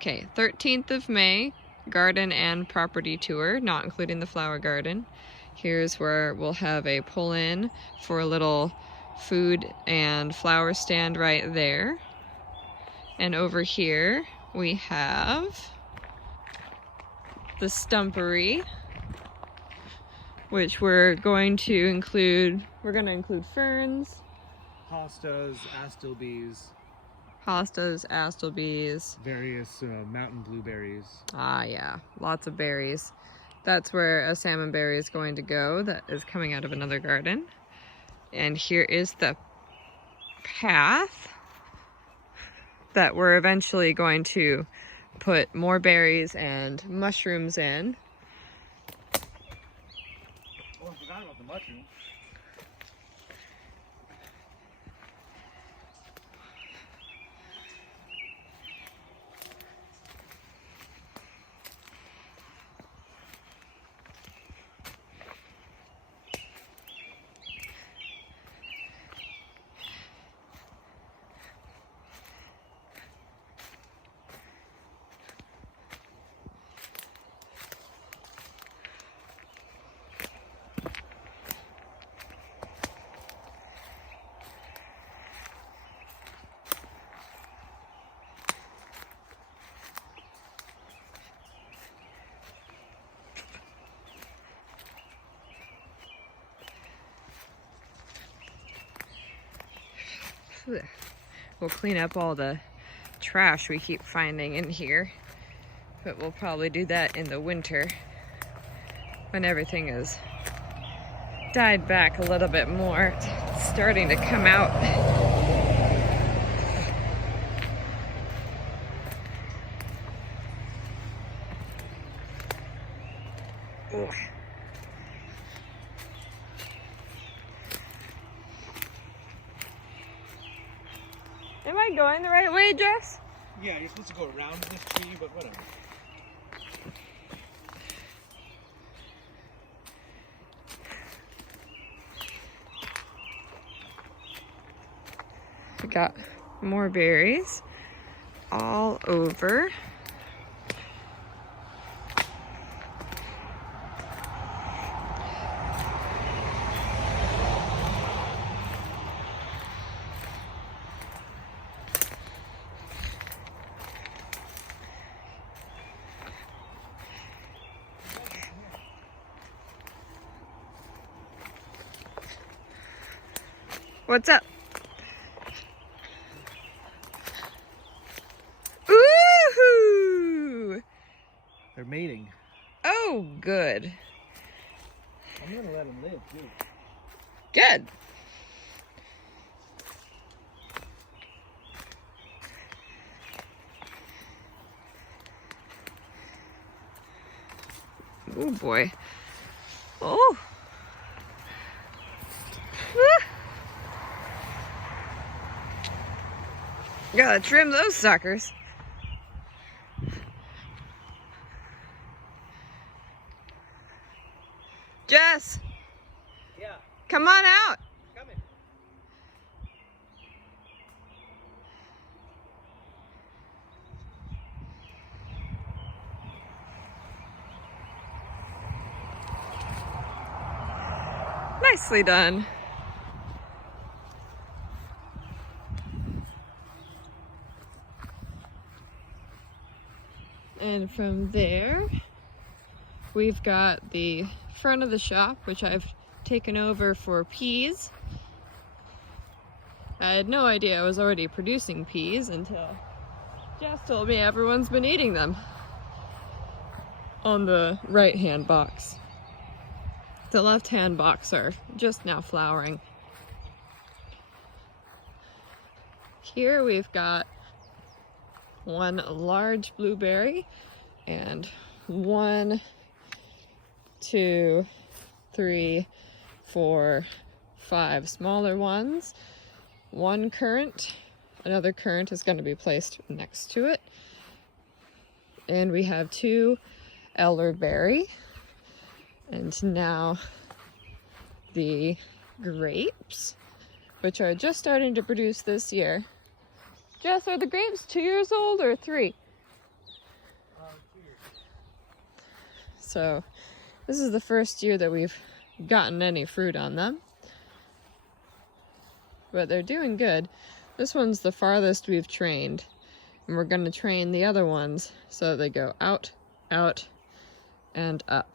Okay, 13th of May, garden and property tour, not including the flower garden. Here's where we'll have a pull-in for a little food and flower stand right there. And over here we have the stumpery, which we're going to include ferns, Hostas, astilbes, various mountain blueberries. Ah, yeah, lots of berries. That's where a salmon berry is going to go. That is coming out of another garden. And here is the path that we're eventually going to put more berries and mushrooms in. Oh, I forgot about the mushrooms. We'll clean up all the trash we keep finding in here, but we'll probably do that in the winter when everything has died back a little bit more. It's starting to come out. Ugh. Am I going the right way, Jess? Yeah, you're supposed to go around this tree, but whatever. We got more berries all over. What's up? Ooh! They're mating. Oh, good. I'm gonna let them live too. Good. Oh boy. Oh. Ah. Gotta trim those suckers. Jess. Yeah. Come on out. Coming. Nicely done. And from there, we've got the front of the shop, which I've taken over for peas. I had no idea I was already producing peas until Jess told me everyone's been eating them on the right-hand box. The left-hand box are just now flowering. Here we've got one large blueberry and 1, 2, 3, 4, 5 smaller ones. One currant, another currant is going to be placed next to it. And we have 2 elderberry. And now the grapes, which are just starting to produce this year. Jess, are the grapes 2 years old or 3? So this is the first year that we've gotten any fruit on them. But they're doing good. This one's the farthest we've trained. And we're going to train the other ones so they go out, out, and up.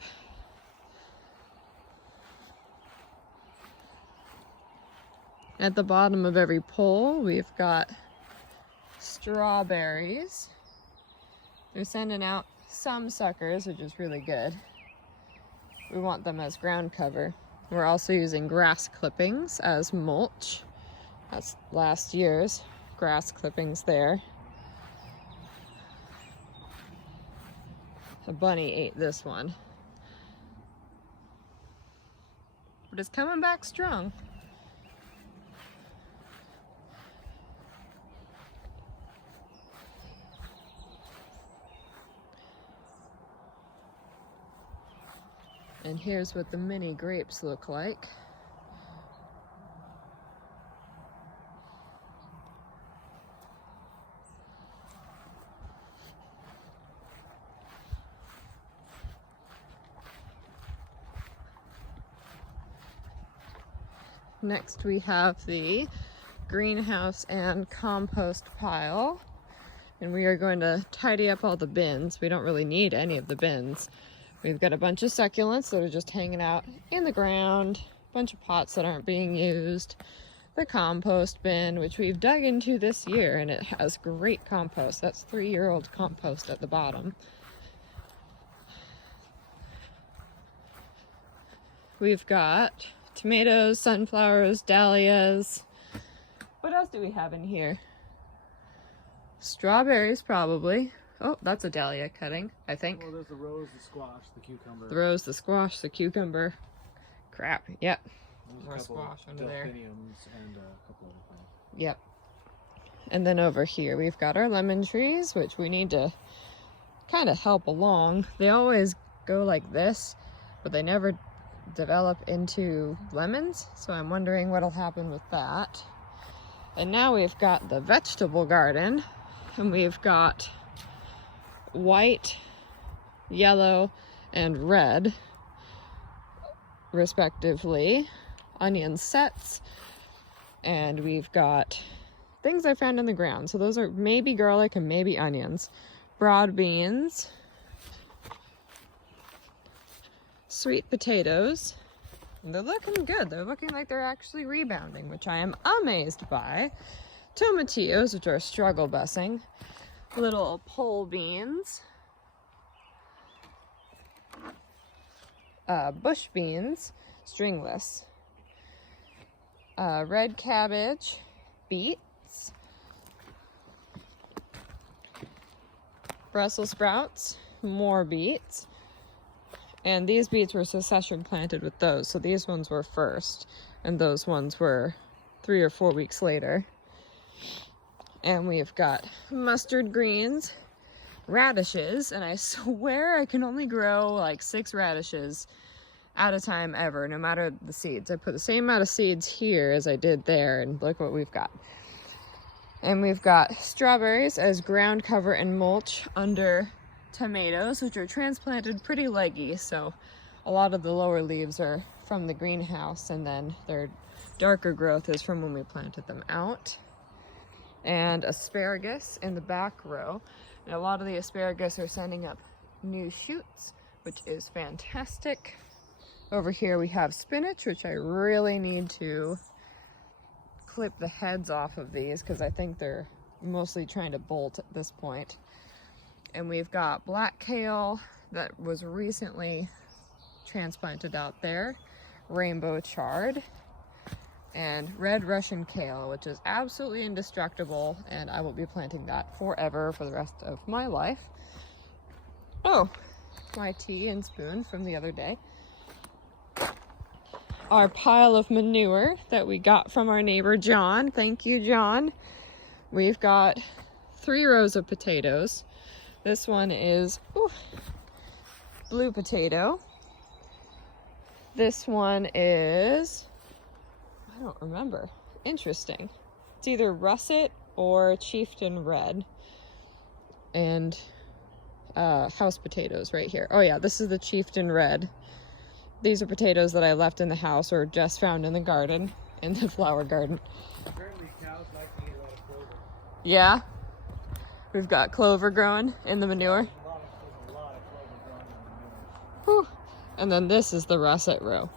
At the bottom of every pole, we've got strawberries. They're sending out some suckers, which is really good. We want them as ground cover. We're also using grass clippings as mulch. That's last year's grass clippings there. A bunny ate this one. But it's coming back strong. And here's what the mini grapes look like. Next we have the greenhouse and compost pile. And we are going to tidy up all the bins. We don't really need any of the bins. We've got a bunch of succulents that are just hanging out in the ground, a bunch of pots that aren't being used, the compost bin, which we've dug into this year, and it has great compost. That's 3-year-old compost at the bottom. We've got tomatoes, sunflowers, dahlias. What else do we have in here? Strawberries, probably. Oh, that's a dahlia cutting, I think. Well, there's the rose, the squash, the cucumber. The rose, the squash, the cucumber. Crap, yep. There's More a couple squash under there. delphiniums and a couple other plants. Yep. And then over here we've got our lemon trees, which we need to kind of help along. They always go like this, but they never develop into lemons, so I'm wondering what'll happen with that. And now we've got the vegetable garden, and we've got white, yellow, and red, respectively, onion sets, and we've got things I found on the ground. So those are maybe garlic and maybe onions, broad beans, sweet potatoes, and they're looking good. They're looking like they're actually rebounding, which I am amazed by. Tomatillos, which are struggle bussing, little pole beans, bush beans, stringless, red cabbage, beets, Brussels sprouts, more beets, and these beets were succession planted with those, so these ones were first, and those ones were 3 or 4 weeks later. And we've got mustard greens, radishes, and I swear I can only grow like 6 radishes at a time ever, no matter the seeds. I put the same amount of seeds here as I did there, and look what we've got. And we've got strawberries as ground cover and mulch under tomatoes, which are transplanted pretty leggy, so a lot of the lower leaves are from the greenhouse, and then their darker growth is from when we planted them out. And asparagus in the back row, and a lot of the asparagus are sending up new shoots, which is fantastic. Over here we have spinach, which I really need to clip the heads off of these because I think they're mostly trying to bolt at this point. And we've got black kale that was recently transplanted out there, rainbow chard, and red Russian kale, which is absolutely indestructible, and I will be planting that forever for the rest of my life. Oh, my tea and spoon from the other day. Our pile of manure that we got from our neighbor John. Thank you, John. We've got 3 rows of potatoes. This one is blue potato. This one is, I don't remember. Interesting. It's either russet or chieftain red. And house potatoes right here. Oh yeah, this is the Chieftain Red. These are potatoes that I left in the house or just found in the garden, in the flower garden. Apparently cows like to eat a lot of clover. Yeah, we've got clover growing in the manure. There's a lot of clover growing in the Whew. And then this is the russet row.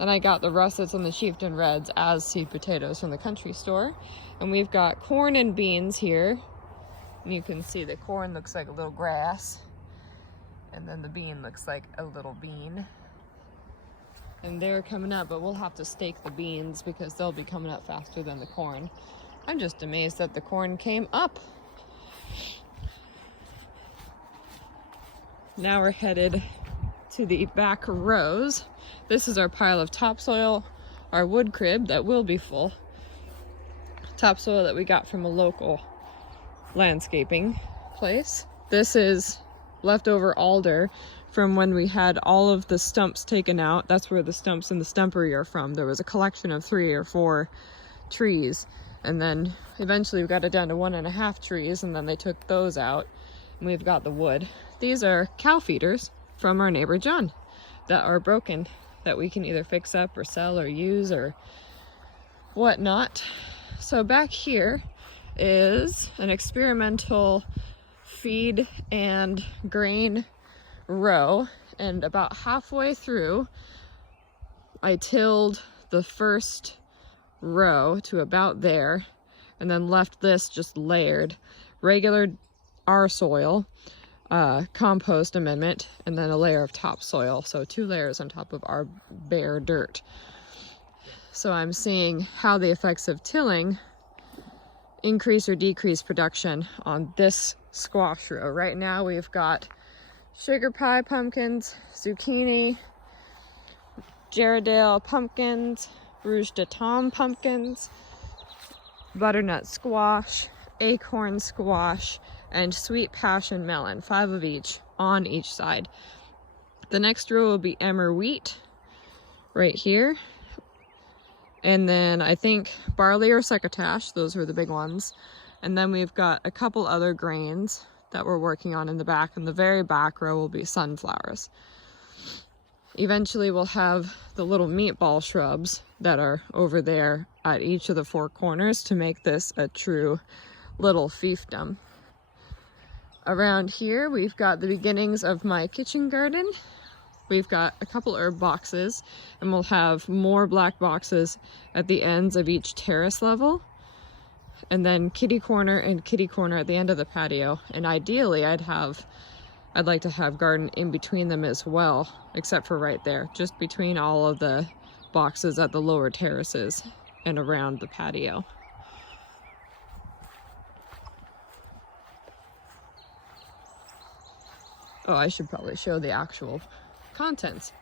And I got the russets and the Chieftain Reds as seed potatoes from the country store. And we've got corn and beans here. And you can see the corn looks like a little grass. And then the bean looks like a little bean. And they're coming up, but we'll have to stake the beans because they'll be coming up faster than the corn. I'm just amazed that the corn came up. Now we're headed to the back rows. This is our pile of topsoil, our wood crib that will be full. Topsoil that we got from a local landscaping place. This is leftover alder from when we had all of the stumps taken out. That's where the stumps in the stumpery are from. There was a collection of 3 or 4 trees, and then eventually we got it down to 1.5 trees, and then they took those out, and we've got the wood. These are cow feeders from our neighbor John that are broken, that we can either fix up or sell or use or whatnot. So back here is an experimental feed and grain row, and about halfway through I tilled the first row to about there and then left this just layered regular our soil, compost amendment, and then a layer of topsoil, so 2 layers on top of our bare dirt. So I'm seeing how the effects of tilling increase or decrease production on this squash row. Right now we've got sugar pie pumpkins, zucchini, Jarrahdale pumpkins, Rouge de Tom pumpkins, butternut squash, acorn squash, and sweet passion melon, 5 of each on each side. The next row will be emmer wheat right here. And then I think barley or succotash, those are the big ones. And then we've got a couple other grains that we're working on in the back, and the very back row will be sunflowers. Eventually we'll have the little meatball shrubs that are over there at each of the 4 corners to make this a true little fiefdom. Around here we've got the beginnings of my kitchen garden. We've got a couple herb boxes, and we'll have more black boxes at the ends of each terrace level. And then kitty corner and kitty corner at the end of the patio. And ideally I'd like to have garden in between them as well, except for right there, just between all of the boxes at the lower terraces and around the patio. Oh, I should probably show the actual contents.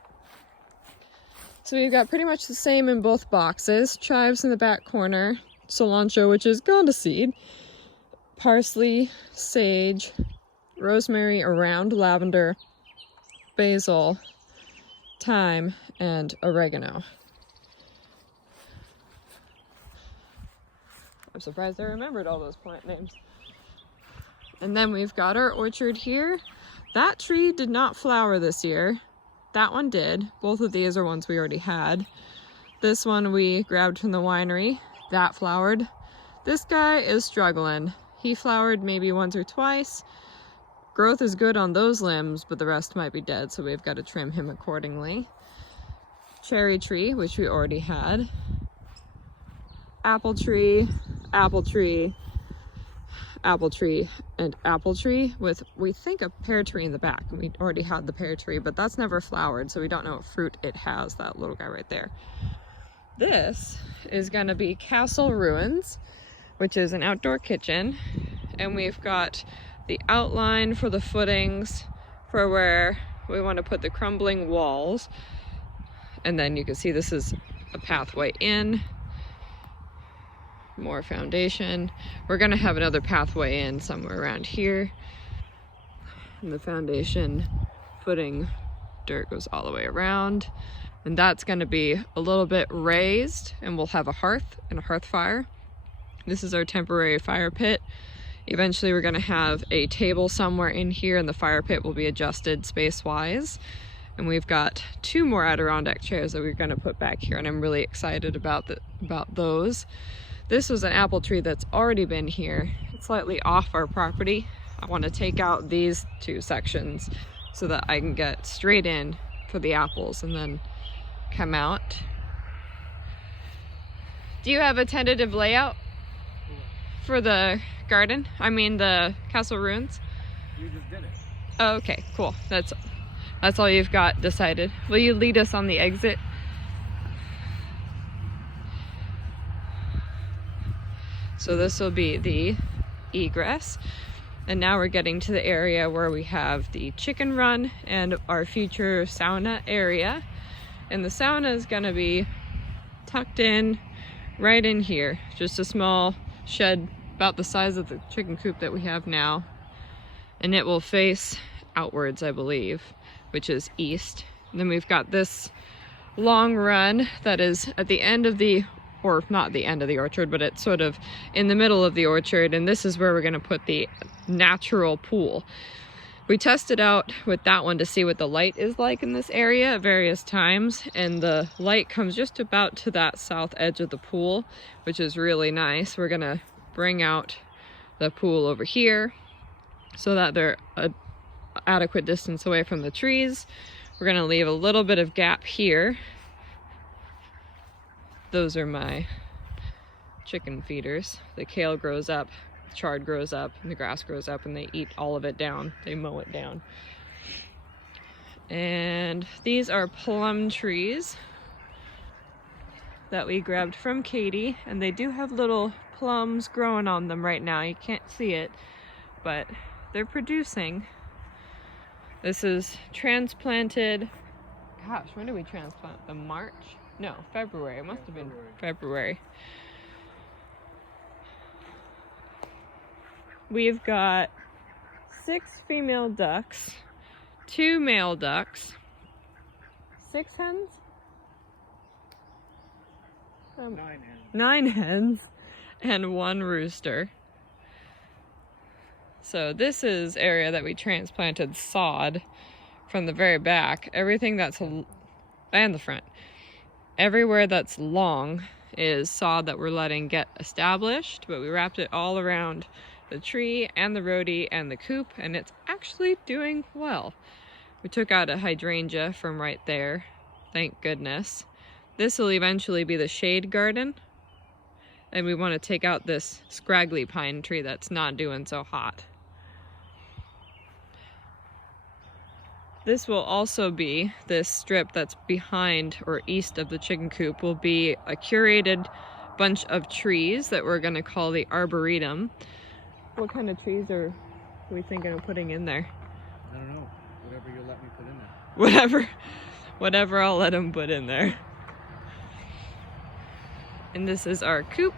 So we've got pretty much the same in both boxes. Chives in the back corner, cilantro, which is gone to seed, parsley, sage, rosemary around, lavender, basil, thyme, and oregano. I'm surprised I remembered all those plant names. And then we've got our orchard here. That tree did not flower this year. That one did. Both of these are ones we already had. This one we grabbed from the winery. That flowered. This guy is struggling. He flowered maybe once or twice. Growth is good on those limbs, but the rest might be dead, so we've got to trim him accordingly. Cherry tree, which we already had. Apple tree, apple tree, apple tree, and apple tree with, we think, a pear tree in the back. And we already had the pear tree, but that's never flowered, so we don't know what fruit it has, that little guy right there. This is going to be Castle Ruins, which is an outdoor kitchen, and we've got the outline for the footings for where we want to put the crumbling walls. And then you can see this is a pathway in. More foundation. We're going to have another pathway in somewhere around here. And the foundation footing dirt goes all the way around. And that's going to be a little bit raised, and we'll have a hearth and a hearth fire. This is our temporary fire pit Eventually we're gonna have a table somewhere in here, and the fire pit will be adjusted space-wise. And we've got 2 more Adirondack chairs that we're gonna put back here, and I'm really excited about those. This was an apple tree that's already been here. It's slightly off our property. I wanna take out these 2 sections so that I can get straight in for the apples and then come out. Do you have a tentative layout for the garden? I mean the castle ruins? You just did it. Oh, okay, cool. That's all you've got decided. Will you lead us on the exit? So this will be the egress. And now we're getting to the area where we have the chicken run and our future sauna area. And the sauna is gonna be tucked in right in here. Just a small shed about the size of the chicken coop that we have now. And it will face outwards, I believe, which is east. And then we've got this long run that is at the end of the, or not the end of the orchard, but it's sort of in the middle of the orchard. And this is where we're gonna put the natural pool. We tested out with that one to see what the light is like in this area at various times, and the light comes just about to that south edge of the pool, which is really nice. We're gonna bring out the pool over here so that they're an adequate distance away from the trees. We're gonna leave a little bit of gap here. Those are my chicken feeders. The kale grows up, chard grows up, and the grass grows up, and they eat all of it down. They mow it down. And these are plum trees that we grabbed from Katie, and they do have little plums growing on them right now. You can't see it, but they're producing. This is transplanted, gosh, when did we transplant them? March? No, February. It must have been February. We've got 6 female ducks, 2 male ducks, 6 hens? 9 hens. 9 hens, and 1 rooster. So this is area that we transplanted sod from the very back. Everything that's, and the front. Everywhere that's long is sod that we're letting get established, but we wrapped it all around the tree and the roadie and the coop, and it's actually doing well. We took out a hydrangea from right there, thank goodness. This will eventually be the shade garden, and we want to take out this scraggly pine tree that's not doing so hot. This will also be, this strip that's behind or east of the chicken coop will be a curated bunch of trees that we're going to call the Arboretum. What kind of trees are we thinking of putting in there? I don't know. Whatever you let me put in there. Whatever I'll let them put in there. And this is our coop.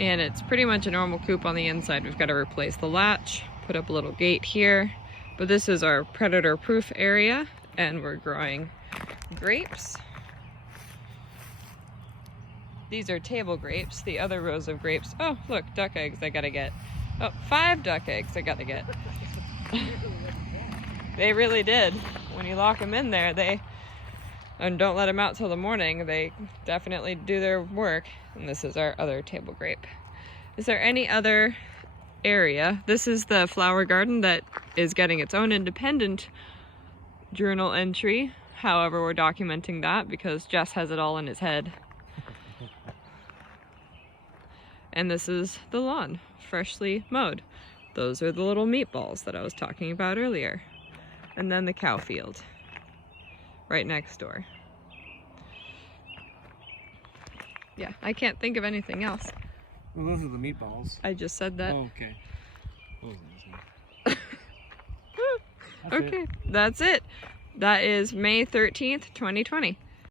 And it's pretty much a normal coop on the inside. We've got to replace the latch, put up a little gate here. But this is our predator-proof area, and we're growing grapes. These are table grapes. The other rows of grapes. Oh, look, duck eggs I gotta get. Oh, 5 duck eggs I gotta get. They really did. When you lock them in there, and don't let them out till the morning, they definitely do their work. And this is our other table grape. Is there any other area? This is the flower garden that is getting its own independent journal entry. However, we're documenting that because Jess has it all in his head. And this is the lawn, freshly mowed. Those are the little meatballs that I was talking about earlier. And then the cow field right next door. Yeah, I can't think of anything else. Well, those are the meatballs. I just said that. Oh, okay. Okay, that's it. That is May 13th, 2020.